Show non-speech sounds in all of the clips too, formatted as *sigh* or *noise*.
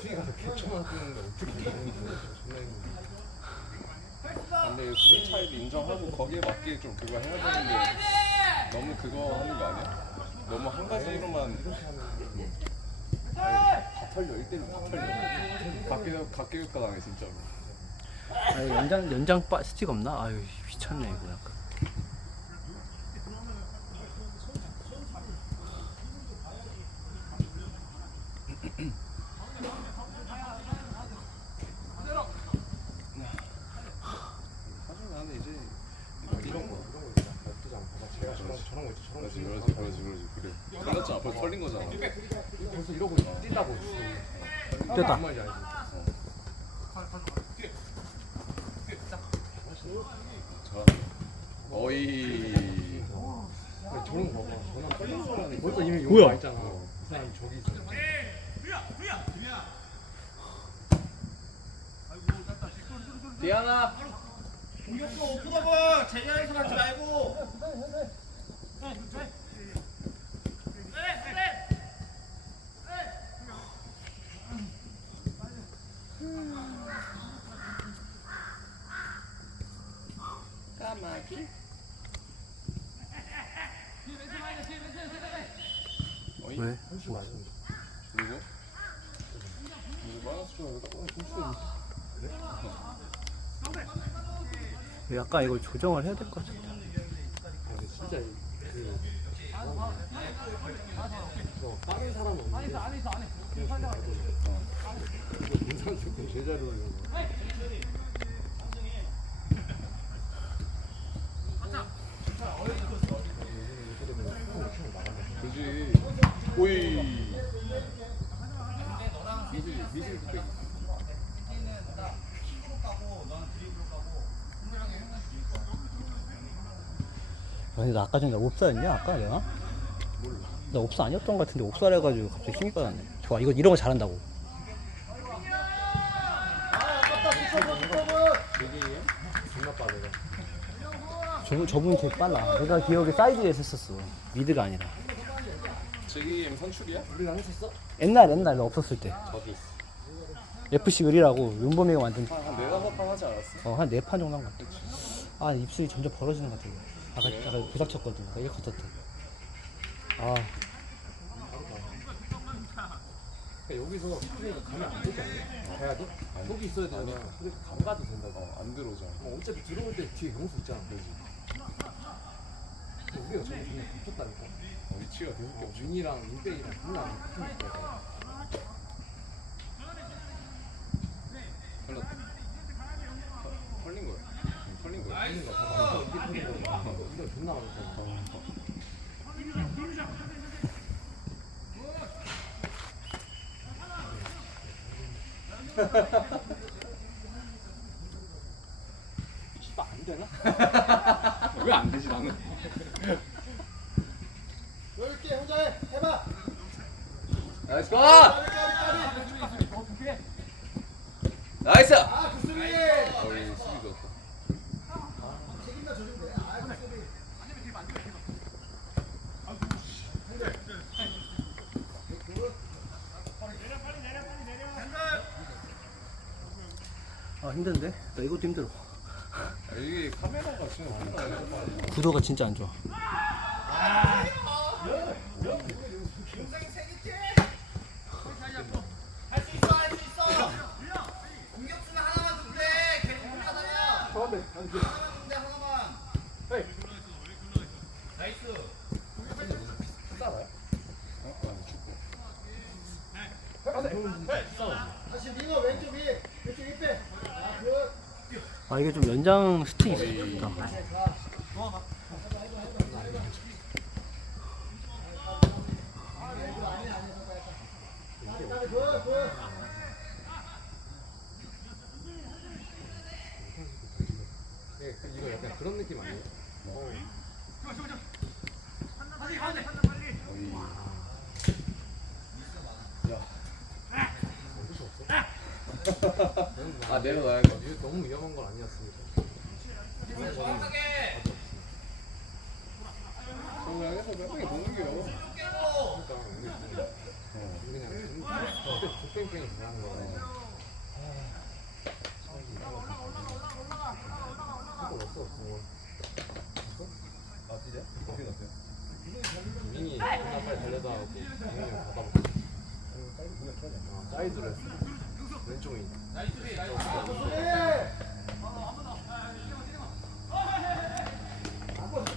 수위가 개천만 뛰는데 어떻게 이기는 거야? 존나 힘들어. 근데 수비 차이도 인정하고 거기에 맞게 좀 그거 해야 되는데 너무 그거 하는 거 아니야? 너무 한 가지로만 다 털려 1대1 다 털려 각계 각계육가 당해 진짜로 아, 연장 연장 빠 스틱 없나? 아유 미쳤네 이거 약간. 사실 나는 이제 이런 거 이런 거 있잖아. 나쁘지 않아. 봐봐, 제가 저런 저런 거 있지. 저런 거 그러지 있지. 그러지 그러지 그러지 그래 털렸잖아 벌써 털린 거잖아 벌써 이러고 뛴다고. 됐다. 어이 저런 거 떨리는 줄 알았는데 벌써 이미 뭐야? 와 있잖아. 이 사람이 저기 있어. 디아나 공격수 오프더볼 제자리에서 하지 말고 까마귀 어이 왜? 누구? 약간 이걸 조정을 해야 될 것. 근데 진짜 이- 그 어, 사람은 없는데 안에서 안에서 안에 이거 인상조금 제자리로 올리는 거 그지 오이 아니 나 아까 전에 옵사였냐 아까 내가? 나 옵사 아니었던 것 같은데 옵사를 해가지고 갑자기 힘이 빠졌네. 좋아 이거 이런 거 잘한다고. 저분 저분 되게 빨라. 내가 기억에 사이드에서 했었어. 미드가 아니라. 제기임 선출이야? 우리 안 했었어? 옛날 옛날 나 없었을 때. 저기 있어 FC 의리라고 윤범이가 만든 한 네다섯 판 하지 않았어? 어, 한 네 판 정도 한 것 같아. 아 입술이 점점 벌어지는 것 같아. 아까 그래? 아까 부닥쳤거든. 아까 1컷 때. 아 그러니까 여기서 스크린이 가면 안 되지 않냐? 가야 돼? 속이 있어야 되잖아 그래 감 가도 된다고 어, 안 들어오잖아. 어, 어차피 들어올 때 뒤에 영수 있잖아 그지 우리가 저기 그냥 붙였다니까 어, 위치가 계속 어, 겹쳐. 민이랑 민백이랑 민이랑 붙으니까 털렸다. 털- 털린 거야. 응, 털린 거야. 틀린 거 봐봐 이게 틀린 거 이거 존나 안 *laughs* 되나? *laughs* 왜 안 되지 나는? 넓게 혼자 해 해봐 나이스 컷! 나이스! 아 구슬이 어이 수비 좋았다. 책임나 줘주면 돼아 구슬이 아 힘든데? 나 이것도 힘들어. 구도가 진짜 안 좋아. 할 수 있어 할 수 있어 공격수는 하나만 주면 돼 걔는 공격하다냐 처음에 한 개. 하나만 주면 돼 하나만 헤이. 나이스 싸워요? 어? 아, 축구. 다시 민호 왼쪽 위 왼쪽 윗배 아굿 아 이게 좀 연장 스틱이 있었다. 굿굿 예, 그 이거 약간 그런 느낌 아니에요? 어. 어이. 어쩔 수 없어. 아 내려놔야 돼. 이거 너무 위험한 건 아니었습니다. 정확하게 그냥 해서 몇 명이 보는 게요. 그냥 족뱅뱅이 잘하는 거네. 이거 없어, 그거. 아 진짜? 어떻게 났어요? 민이 존나 빨리 달려다가고 민이 받아먹고. 어, 사이드로 했어. 왼쪽 인.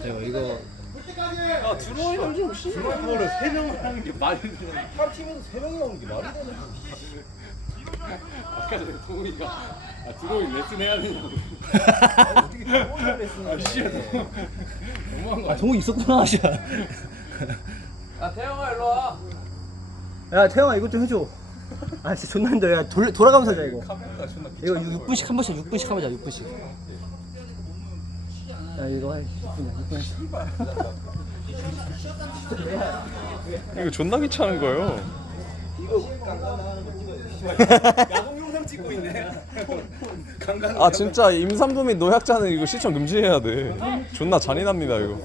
이거 이거 아 드로잉을 좀 씨. 드로잉을 세 명을 하는 게 말이 되는. 한 팀에서 세 명이 나오는 게 말이 되는. 아까 전에 동훈이가 아 드로잉 레슨 해야 되냐고. 어떻게 드로잉 레슨? 아 씨. 너무한 거아 동우 있었구나 씨. 야, 태영아, 일로 와. 야 태영아 이것 좀 해줘. 아 진짜 존나 힘들어. 야 돌, 돌아가면서 하자 이거. 카메라가 존나 이거 6분씩 한 번씩 6분씩 하면 자 6분씩. 야 이거 한 6분이야 6분씩. 이거 존나 귀찮은 거예요. 야동 영상 찍고 있네. 아 진짜 임산부 및 노약자는 이거 시청 금지해야 돼. 존나 잔인합니다 이거.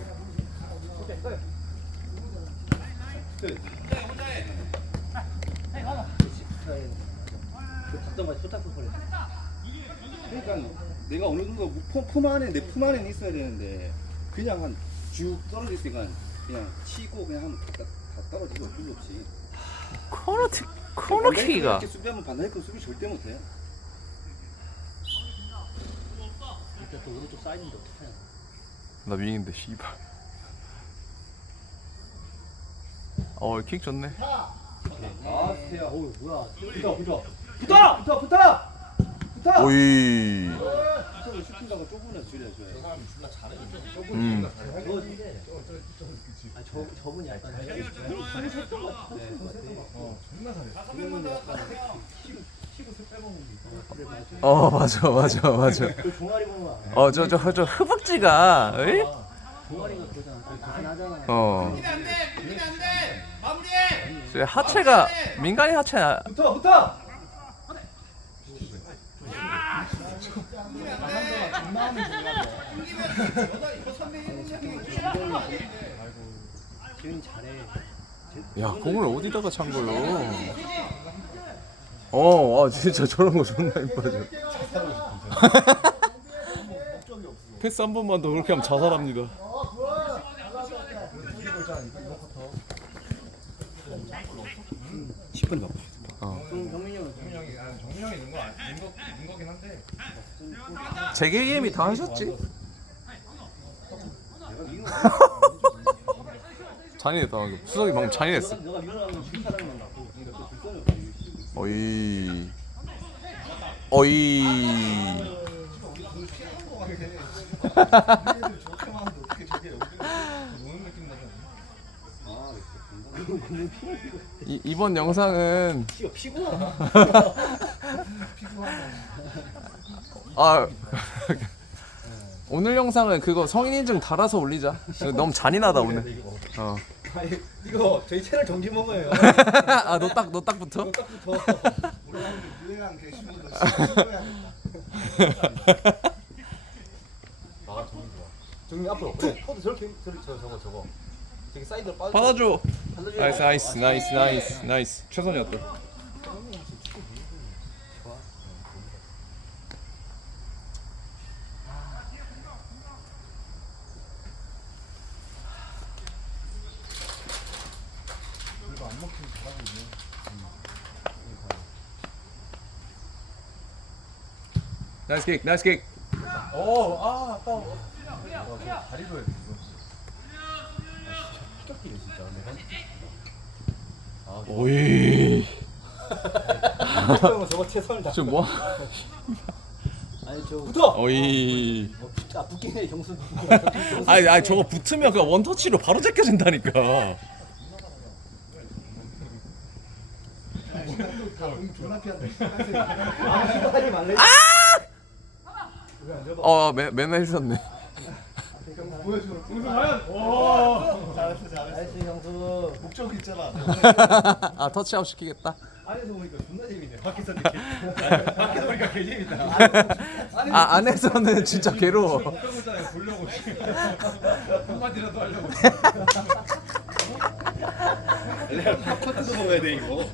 봤던 거 소탁소 거리. 그러니까 내가 어느 정도 품, 품 안에 내 품 안에 있어야 되는데 그냥 한 쭉 떨어져 있으니까 그냥 치고 그냥 하면 다, 다 떨어지고 어쩔 수 없이 코너티 반대쪽에 이렇게 수비하면 반대쪽 수비 절대 못해 이때 또 오른쪽 사이드인데 어떡하냐. 나 윙인데 씨발. 어 킥 좋네. 아 태야. 어우 뭐야. 붙어 붙어. 붙어 붙어 붙어. 붙어. 오이. 붙어서 슈팅각을 조금이라도 줄여줘야 음. 아, 저 저분이 약간 어 맞아 맞아 맞아. 그 종아리 보면 어 저 저 저 허벅지가. 에이? 종아리가 그잖아. 그하잖아 어. 미는 안 돼. 미는 안 돼. 마무리해. 저 하체가 민간인 하체나. 붙어 붙어. 지훈이 잘해. 야 공을 어디다가 찬 거요? 어, 아 진짜 저런 거 존나 이뻐져. *laughs* 패스 한 번만 더 그렇게 하면 자살합니다. 10분 받고 그럼 경민이 형은 정민이 형이 있는 거 아니, 있는 거, 있는 거긴 한데. 재계임이 다 하셨지? *laughs* 잔인했다 방금. 수석이 방금 잔인했어. 어이. 어이. *laughs* 이, 이번 영상은 피구나. *laughs* 아 *laughs* 오늘 영상은 그거 성인 인증 달아서 올리자. 이거 너무 잔인하다 오늘. 어. 이거 저희 채널 정지 먹어요 *laughs* 아 너 딱 너 딱 붙어? 유행한 게시물도 아, 정민 좋아. 정민 앞으로. 그래, 코드 저렇게, 저렇게, 저, 저거, 저거. 저기 사이드로 빠져. 받아줘. 나이스 나이스 나이스 나이스 나이스 최선이었다. 나이스 킥 나이스 킥. 어, 아, 아까워. 아, 저 다리 줘야 돼, 이거. 아, 진짜 삐 진짜. 내가. 오이. 저거 최선을 다 지금 뭐? 아니 저 붙어 오이. 아 붙긴 해 경수. 아니 아니 저거 붙으면 그 원터치로 바로 제껴진다니까. 하지 말래 어 매, 맨날 해주셨네. 아 터치아웃 시키겠다. 안에서 보니까 존나 재밌네 밖에서 밖에서 보니까 개 재밌다 아 안에서는 진짜 괴로워. 보려고. 한마디라도 하려고. 레알 팝콘 뜯어 먹어야 돼 이거.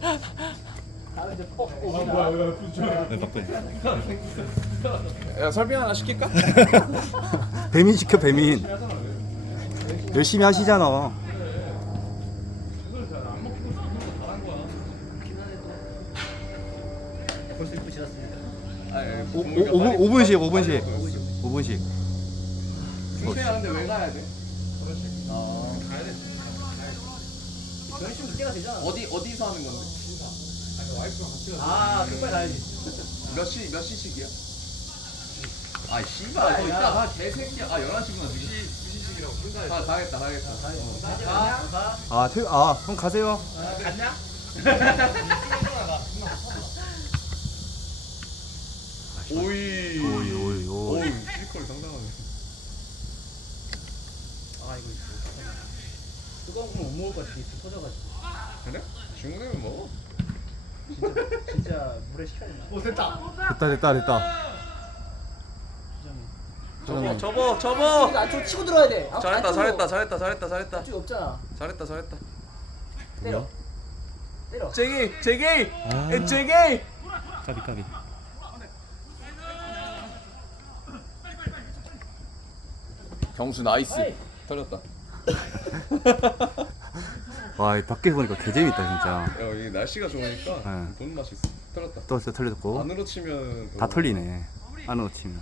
왜 바꿔? 야 설빙 하나 시킬까? *laughs* 배민 시켜 배민. 열심히 하시잖아. 벌써 입고 지났습니다. 아니 5분 5분씩 5분씩 5분씩. 중퇴하는데 왜 가야 돼? 변신 문제가 되잖아. 어디 어디서 하는 건데? 아, 급발 가야지. 몇 시 몇 시씩이야? 아 씨발 저 이따 가 개새끼야. 아 11시구나 지금. 2시씩이라고 생각해. 아 가겠다 가겠다. 어. 가, 가. 아, 퇴, 아, 그럼 가세요. 아, 갔냐? 오이. 오이, 오이, 오이. 피지컬이 상당하네. 아, 이거 있어. 뜨거운 거못 먹을 것 같아. 입 터져가지고. 그래? 중국냉면 먹어. 진짜, 진짜 물에 식혀야 된다. 오, 됐다. 됐다, 됐다, 됐다. 접어 접어 접어. 이거 안쪽으로 치고 들어야 돼. 아, 잘했다 안쪽으로. 잘했다 잘했다 잘했다 잘했다 안쪽이 없잖아. 잘했다 잘했다. 때려. 때려. 제기 제기 아. 에, 제기. 까비, 까비. 경수 나이스. 어이. 털렸다. *laughs* 와, 이 밖에 보니까 개 재밌다, 진짜. 야 여기 날씨가 좋으니까 네. 보는 맛이 있어. 털렸다. 또 진짜 털렸고. 안으로 치면 다 털리네. 안으로 치면.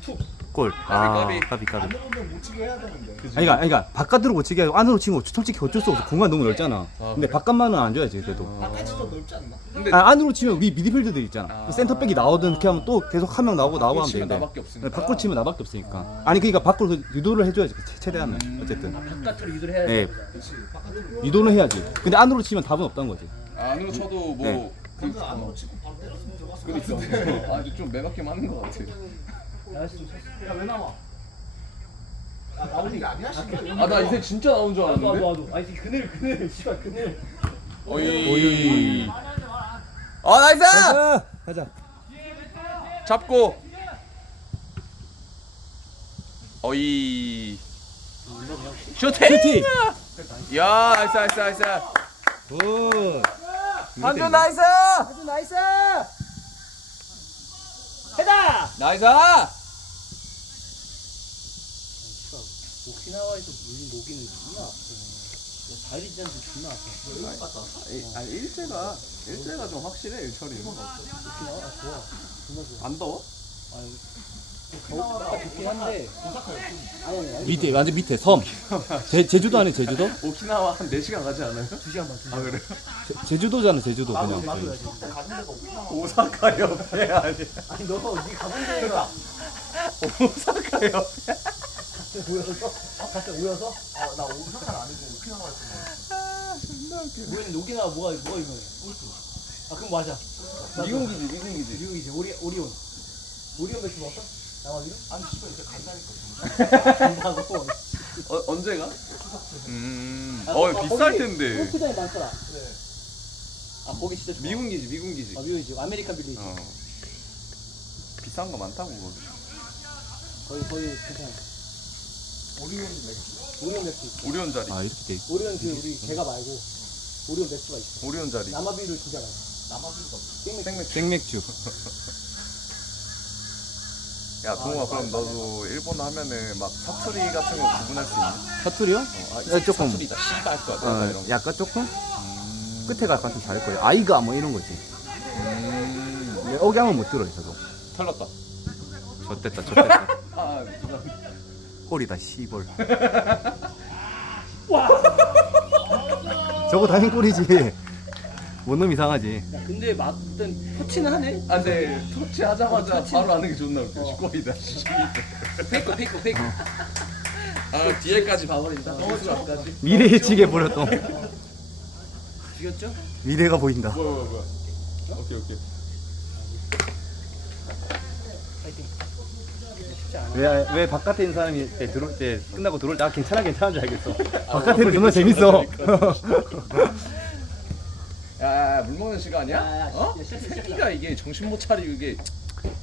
골. 까비, 아, 까비. 까비, 까비. 그러면 못 치게 해야 되는데. 아니, 그러니까, 그러니까 바깥으로 못 치게 하고 안으로 치면 솔직히 어쩔 수 없어. 공간 너무 넓잖아. 근데 그래? 바깥만은 안 줘야지, 그래도. 바깥이 더 넓지 않나? 근데 아, 안으로 치면 위 미드필더들 있잖아. 아. 센터백이 나오든 이렇게 하면 또 계속 한 명 나오고 나오고 하면 치면 되는데. 나밖에 없으니까. 네, 밖으로 치면 나밖에 없으니까. 아니 그러니까 밖으로 유도를 해줘야지 최- 최대한은 음. 어쨌든 바깥으로 유도를 해야 네. 돼. 유도는 해야지. 근데 안으로 치면 답은 없다는 거지. 안으로 쳐도 뭐 네. 그, 안으로 치고 바로 때렸으면 들어갔을 것 같아. 아주 좀 매맞게 맞는 것 같아. 쳤어. 야왜 나와? 아 나오는 게 아니야? 아나 이제 진짜 나온 줄 나도 나도 알았는데. 나도. 아니 그늘 그늘 *laughs* 씨발 그늘. 오이. 오이. 어 나이스. 가자. 잡고. 어이. 슈팅. 슈팅. 야 나이스 나이스 나이스. 굿. 한준 나이스. 아주 나이스. 해다. 나이스. 오키나와에서 물린 모기는 존나 아파. 다이리 지한테 존나 아파. 아니 일제가 일제가 좀 확실해 일처리. 오키나와 아, 좋아. 존나 좋아. 안 더워? 좋긴 한데. 아니 아니 아니. 밑에 완전 밑에 섬. 제, 제주도 아니 제주도? 오키나와 한 4시간 가지 않아요? 두 시간 반. 두아 시간. 그래? 제, 제주도잖아 제주도 그냥. 나도 야지. 오사카 옆에 아니 아니 너니 가본 데가 오사카 옆에 오여서? 아 갑자기 오여서? 아 나 오사카 아니고 오키나와 했어. 우리는 오키나와 뭐가 뭐가 유명해? 아 그럼 맞아. 미군기지 미군기지 미국이지 오리 오리온. 오리온 맥주 먹었어? 나와기로? 아니 씨발 이제 간다니까. 간다고. 어, 언제가? 음. 아, 어 아, 비쌀 거기 텐데. 골프장이 많더라. 아 거기 진짜 좋아. 미군기지 미군기지. 아 미국이지. 아메리칸 빌리지. 어. 비싼 거 많다고 거기. 거기 거기 괜찮아. 오리온 맥주. 오리온 맥주. 있어. 오리온 자리. 아 이렇게 돼. 있- 오리온 그 우리 개가 말고 오리온 맥주가 있어. 오리온 자리. 남아비를 진짜 많아. 남아비가 땡맥주. 생맥주. 생맥주. *laughs* 야 동아 그럼 너도 일본 하면은 막 사투리 같은 거 구분할 수 있니? 사투리요? 어, 아, 야, 조금. 사투리다 씨발 거 같다 어, 이런 거. 약간 조금 음. 끝에가 약간 좀 다를 거예요. 아이가 뭐 이런 거지. 음. 억양은 못 들어요 저도. 털렸다. 젖됐다 젖됐다. *laughs* 아 죄송합니다. 꼴이다 씨볼. 저거 당연히 꼴이지. 원놈 이상하지. 야 근데 맞든 터치는 하네. 아 근데 터치 하자마자 터치. 바로 하는 게 존나 웃겨. 어. 시골이다 씨. 페이커 페이커 페이커. 아 뒤에까지 봐버린다. 뒤에까지. 미래의지게 버렸던. 죽였죠? 미래가 보인다. 뭐야 뭐야 뭐야. 오케이 오케이. 파이팅. 쉽지 않아. 왜, 왜 바깥에 있는 사람이 이제 들어올 때 끝나고 들어올 때 아, 괜찮아 괜찮은 줄 알겠어. *laughs* 바깥에는 정말 재밌어. *laughs* 야, 물 먹는 시간이야? 야, 야, 어? 새끼가 이게 정신 못 차리고 이게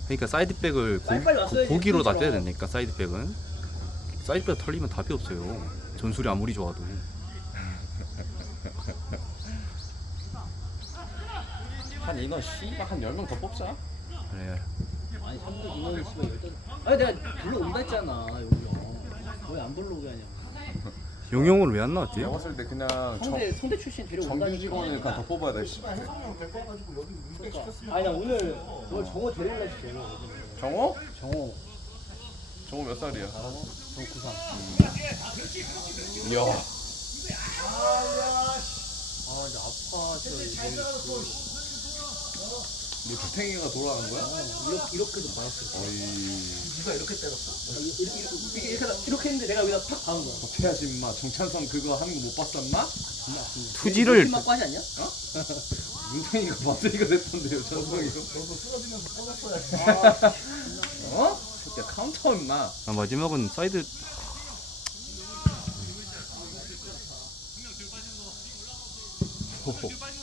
그러니까 사이드백을 빨리 빨리 왔어야지, 고, 기로 진짜. 놔둬야 되니까 사이드백은 사이드백 털리면 답이 없어요. 전술이 아무리 좋아도. 한 인원 씨발 한 10명 더 뽑자 그래. 아니 3등 인원이 씨발 열단 아니 내가 불러온다 했잖아 용영 왜 안 불러오게 하냐 용용으로 왜안 나왔지? 내가 봤을 때 그냥 정, 성대 성대 출신 데려온다니까 정규 직원을 그냥 더 뽑아야 돼. 씨. 그러니까. 아니 나 오늘 오늘 정호 데려올라 했어 정호? 정호. 정호 몇 살이야? 정호 93 이야. 아 근데 아파 저 내일 네 부탱이가 돌아가는 거야? 이렇게 이렇게도 받았을 거야. 어이. 누가 이렇게 때렸어? 이렇게 이렇게 이렇게, 이렇게, 이렇게 했는데 내가 여기다 탁 박은 거야. 못해야지 임마. 정찬성 그거 하는 거못 아프네. 투지를- 너 맞고 하지 않냐? 문탱이가 바트리가 됐던데요 찬성이가 너도 쓰러지면서 꺼졌어야지. 어? 새끼야 카운터 임마. 아, 마지막은 사이드. *laughs*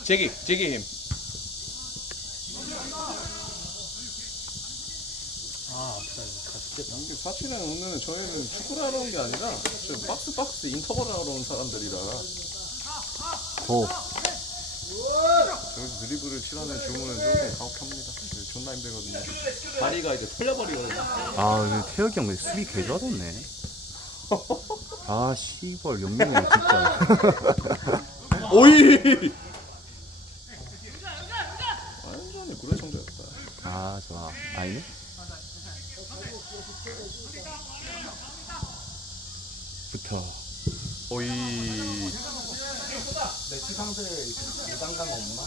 제기 제기 힘 아 아프다 이거 가 죽겠다 근데 사실은 오늘은 저희는 축구를 하러 온 게 아니라 지금 박스 박스 인터벌 하러 온 사람들이라 더 여기서 드리블을 치라는 주문은 조금 가혹합니다 그 존나 힘들거든요 다리가 이제 털려버리거든요 아, 근데 태혁이 형 근데 수비 개 좋아졌네. *laughs* 아, 씨발, 영명이 진짜. *laughs* 오이 *laughs* 완전히 구레 청자였다 아, 좋아. 아니네? 붙어. 오이 매치 상대 부담감 없나?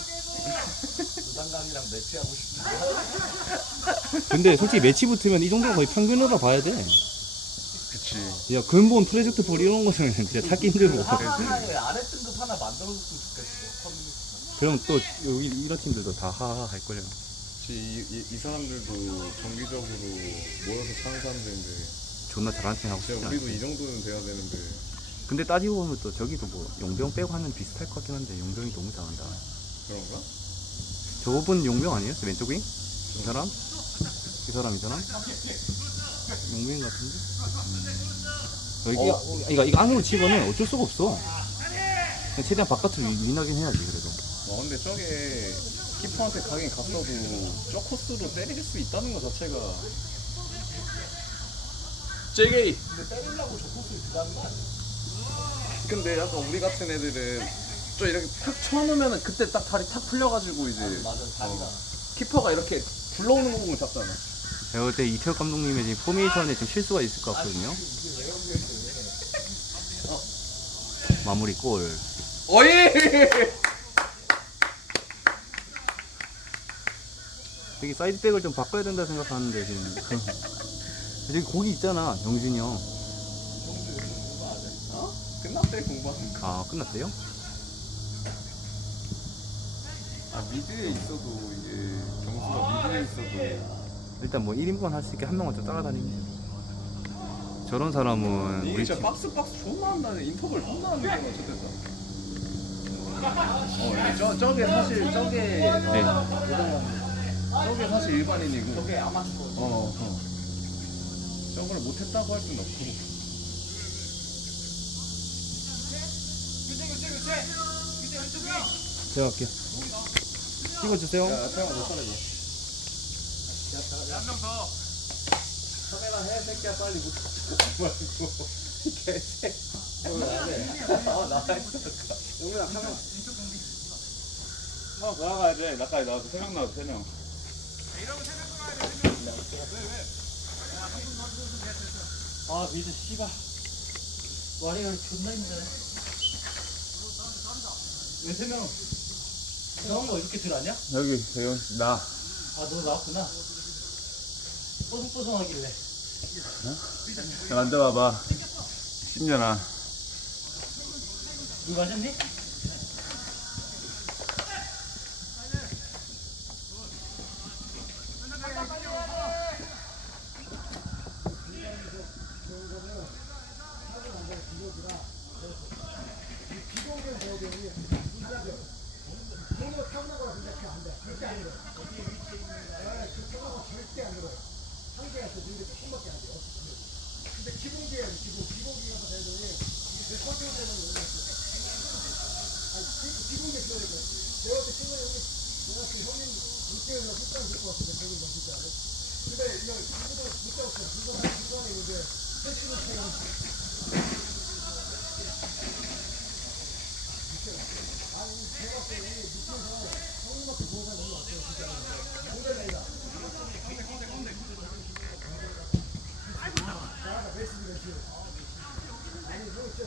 부담감이랑 매치하고 싶다. 근데 솔직히 매치 붙으면 이 정도는 거의 평균으로 봐야 돼. 그치 야, 근본 프로젝트 볼 이런 것은 진짜 찾기 힘들고. 하나에 아래 등급 하나 만들어줬으면 좋겠어. 커뮤니티. 그럼 또 여기 이런 팀들도 다 하하 할걸 요. 그치 이, 이, 이 사람들도 정기적으로 모여서 사는 사람들인데 존나 잘하는 팀 하고 진짜 싶지 우리도 않지. 이 정도는 돼야 되는데 근데 따지고 보면 또 저기도 뭐 용병 빼고 하면 비슷할 것 같긴 한데 용병이 너무 잘한다. 그런가? 저분 용병 아니었어? 왼쪽 윙? 이 사람? 이 사람 이 사람? 용병 같은데? 여기 어. 이거 이거 안으로 치고는 어쩔 수가 없어. 그냥 최대한 바깥으로 위- 윈하긴 해야지 그래도. 와 근데 저게 키퍼한테 가긴 갔어도 저 코스로 때릴 수 있다는 것 자체가 제게이 근데 때리려고 저 코스를 들어가는 거 아니야? 근데 약간 우리 같은 애들은 좀 이렇게 탁 쳐놓으면 그때 딱 다리 탁 풀려가지고 이제 맞아, 다리가. 어, 키퍼가 이렇게 불러오는 거 보면 잡잖아 제가 볼 때 이태혁 감독님의 지금 포메이션에 좀 실수가 있을 것 같거든요. 어. 마무리 골. 어이! 여기 사이드백을 좀 바꿔야 된다 생각하는데 지금. *laughs* 여기 고기 있잖아, 영준이 형. 어? 끝났대 공부하는 거. 아 끝났대요? 아 미드에 있어도 이게 정수가 미드에 있어도 일단 뭐 1인분 할 수 있게 한 명은 좀 따라다니면 돼. 저런 사람은 이게 우리 진짜 팀 박스 박스 존나 한다네 인터벌 존나 하는 거좋됐다 어, 저, 저게 사실 저게 네. 저게 사실 일반인이고 저게 아마추어. 어, 어. 저거를 못했다고 할 수는 없고 제가 할게요. 찍어주세요. 야 태영아 너 차례 카메라 해, 새끼야, 빨리 못 말고. *laughs* 개새. 아, 나와 있어. 영민아 카메라 형 돌아가야 돼. 나까지 나와서 3명 나와서 3명. 아 미드 씨발 와리가 존나 힘드네 왜세 명? 형거 이렇게 들어왔냐? 여기 대현 나 아너 나왔구나 뽀송뽀송하길래 앉아봐봐 10년아 누가 하셨니?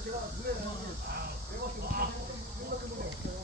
제가 눈에 나는 내가 봤을 때 생각해본 적 없어요.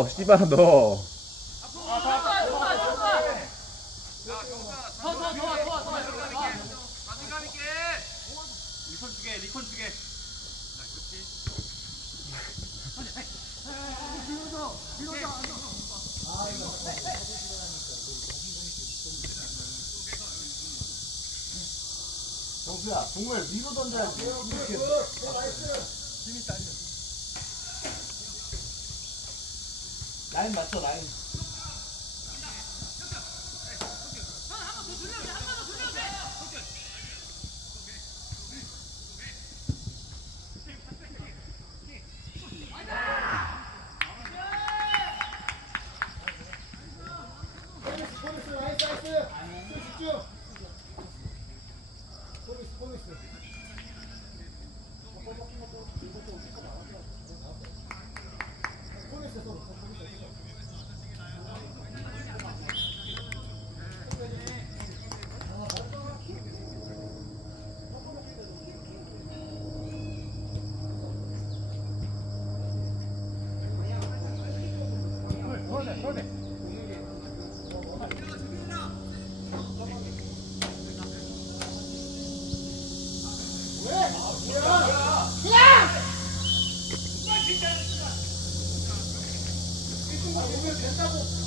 너 씨발 너. 정수야 공을 위로 던져야지. 이렇게 라인 맞춰 라인